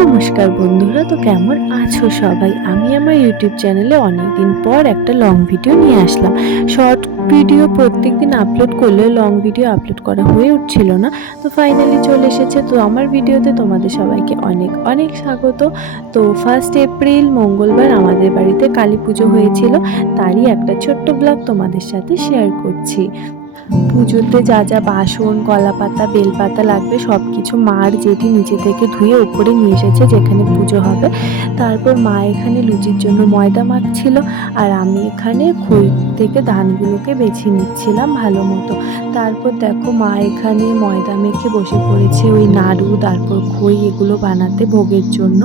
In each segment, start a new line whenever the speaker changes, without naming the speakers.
নমস্কার বন্ধুরা, তো কেমন আছো সবাই? আমি আমার ইউটিউব চ্যানেলে অনেকদিন পর একটা লং ভিডিও নিয়ে আসলাম। শর্ট ভিডিও প্রত্যেক দিন আপলোড করলেও লং ভিডিও আপলোড করা হয়ে উঠছিল না। তো ফাইনালি চলে এসেছে। তো আমার ভিডিওতে তোমাদের সবাইকে অনেক অনেক স্বাগত। তো ফার্স্ট এপ্রিল মঙ্গলবার আমাদের বাড়িতে কালী পুজো হয়েছিল। তারই একটা ছোট্ট ব্লগ তোমাদের সাথে শেয়ার করছি। পুজোতে যা যা বাসন কলা পাতা বেলপাতা লাগবে সব কিছু মার জেঠি নিচে থেকে ধুয়ে উপরে নিয়ে এসেছে যেখানে পুজো হবে। তারপর মা এখানে লুচির জন্য ময়দা মাখছিল আর আমি এখানে খই থেকে ধানগুলোকে বেছে নিচ্ছিলাম ভালো মতো তারপর দেখো মা এখানে ময়দা মেখে বসে পড়েছে ওই নাড়ু, তারপর খই এগুলো বানাতে ভোগের জন্য।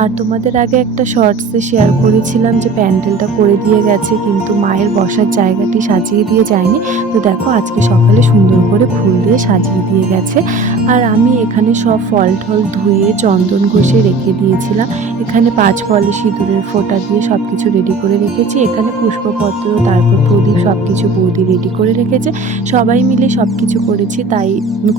আর তোমাদের আগে একটা শর্টসে শেয়ার করেছিলাম যে প্যান্ডেলটা করে দিয়ে গেছে, কিন্তু মায়ের বসার জায়গাটি সাজিয়ে দিয়ে যায়নি। তো দেখো আজকে সকালে সুন্দর করে ফুল দিয়ে সাজিয়ে দিয়ে গেছে। আর আমি এখানে সব ফল টল ধুয়ে, চন্দন ঘষে রেখে দিয়েছিলাম। এখানে পাঁচ ফলে সিঁদুরের ফোঁটা দিয়ে সব কিছু রেডি করে রেখেছি। এখানে পুষ্পপত্র, তারপর প্রদীপ সব কিছু বৌদি রেডি করে রেখেছে। সবাই মিলে সব কিছু করেছি, তাই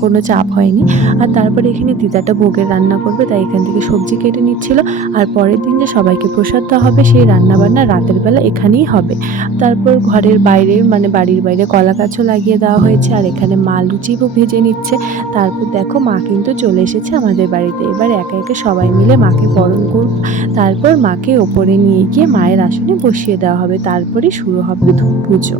কোনো চাপ হয়নি। আর তারপরে এখানে দিদাটা ভোগের রান্না করবে, তাই এখান থেকে সবজি কেটে নিচ্ছিল। আর পরের দিন যে সবাইকে প্রসাদ দেওয়া হবে, সেই রান্না বান্না রাতের বেলা এখানেই হবে। তারপর ঘরের বাইরে মানে বাড়ির বাইরে কলা গাছও লাগিয়ে দেওয়া হয়েছে আর এখানে মা লুচিও ভেজে নিচ্ছে। তারপর দেখো মা কিন্তু চলে এসেছে আমাদের বাড়িতে। এবার একা একে সবাই মিলে মাকে বরণ করব। তারপর মাকে ওপরে নিয়ে গিয়ে মায়ের আসনে বসিয়ে দেওয়া হবে। তারপরে শুরু হবে পুজো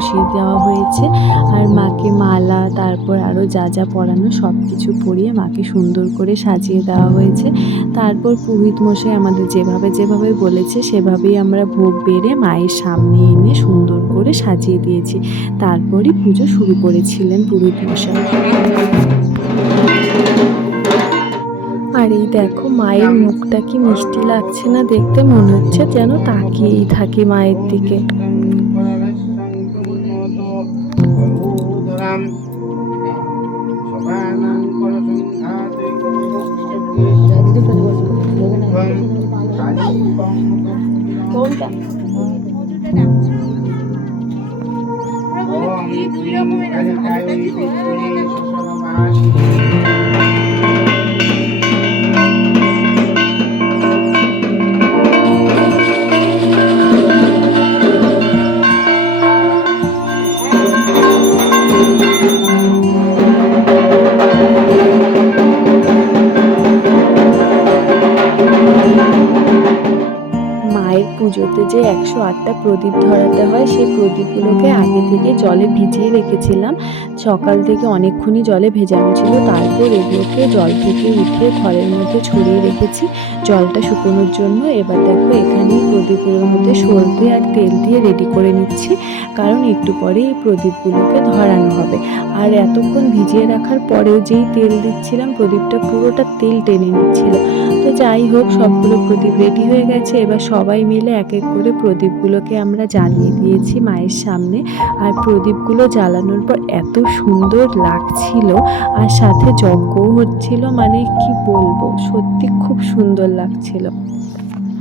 বসিয়ে দেওয়া হয়েছে। আর মাকে মালা, তারপর আরও যা যা পরানো সব কিছু পরিয়ে মাকে সুন্দর করে সাজিয়ে দেওয়া হয়েছে। তারপর পুরোহিত মশাই আমাদের যেভাবে যেভাবে বলেছে, সেভাবেই আমরা ভোগ বেড়ে মায়ের সামনে এনে সুন্দর করে সাজিয়ে দিয়েছি। তারপরই পুজো শুরু করেছিলেন পুরোহিত মশাই। আর এই দেখো মায়ের মুখটা কি মিষ্টি লাগছে না দেখতে? মনে হচ্ছে যেন তাকিয়েই থাকে মায়ের দিকে।
দুই রকমের আছে
পুজোতে যে একশো আটটা প্রদীপ ধরাতে হয়, সেই প্রদীপগুলোকে আগে থেকে জলে ভিজিয়ে রেখেছিলাম। সকাল থেকে অনেকক্ষণই জলে ভেজানো ছিল। তারপর এগুলোকে জল থেকে উঠে ঘরের মধ্যে ছড়িয়ে রেখেছি। জলটা শুকোনোর জন্য এবার দেখো এখানেই প্রদীপগুলোর মধ্যে সর্দি আর তেল দিয়ে রেডি করে নিচ্ছি। কারণ একটু পরে এই প্রদীপগুলোকে ধরানো হবে। আর এতক্ষণ ভিজিয়ে রাখার পরেও যেই তেল দিচ্ছিলাম, প্রদীপটা পুরোটা তেল টেনে নিচ্ছিল। তো যাই হোক, সবগুলো প্রদীপ রেডি হয়ে গেছে। এবার সবাই মিলে এক এক এক করে প্রদীপগুলোকে আমরা জ্বালিয়ে দিয়েছি মায়ের সামনে। আর প্রদীপগুলো জ্বালানোর পর এত সুন্দর লাগছিল আর সাথে যজ্ঞও হচ্ছিল। মানে কি বলব? সত্যি খুব সুন্দর লাগছিল।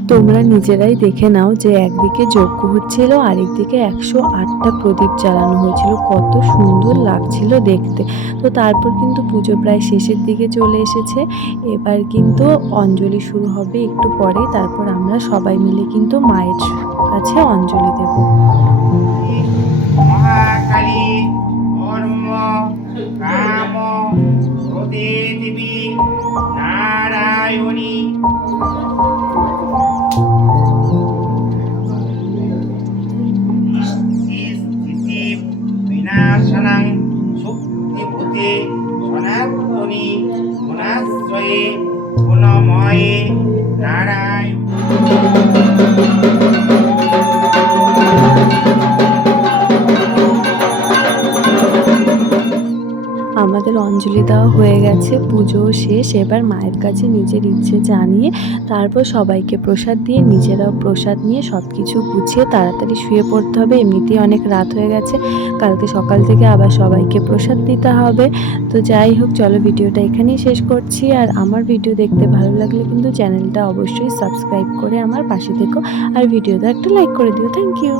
তোমরা নিজেরাই দেখে নাও যে একদিকে যজ্ঞ হচ্ছিল, আরেকদিকে একশো আটটা প্রদীপ জ্বালানো হয়েছিল। কত সুন্দর লাগছিল দেখতে। তো তারপর কিন্তু পুজো প্রায় শেষের দিকে চলে এসেছে। এবার কিন্তু অঞ্জলি শুরু হবে একটু পরে তারপর আমরা সবাই মিলে কিন্তু মায়ের কাছে অঞ্জলি দেব। দেওয়া হয়ে গেছে, পুজো শেষ। এবার মায়ের কাছে নিজের ইচ্ছে জানিয়ে তারপর সবাইকে প্রসাদ দিয়ে নিজেরাও প্রসাদ নিয়ে সব কিছু গুছিয়ে তাড়াতাড়ি শুয়ে পড়তে হবে। এমনিতেই অনেক রাত হয়ে গেছে। কালকে সকাল থেকে আবার সবাইকে প্রসাদ দিতে হবে। তো যাই হোক, চলো ভিডিওটা এখানেই শেষ করছি। আর আমার ভিডিও দেখতে ভালো লাগলে কিন্তু চ্যানেলটা অবশ্যই সাবস্ক্রাইব করে আমার পাশে থেকো। আর ভিডিওটা একটা লাইক করে দিও। Thank you.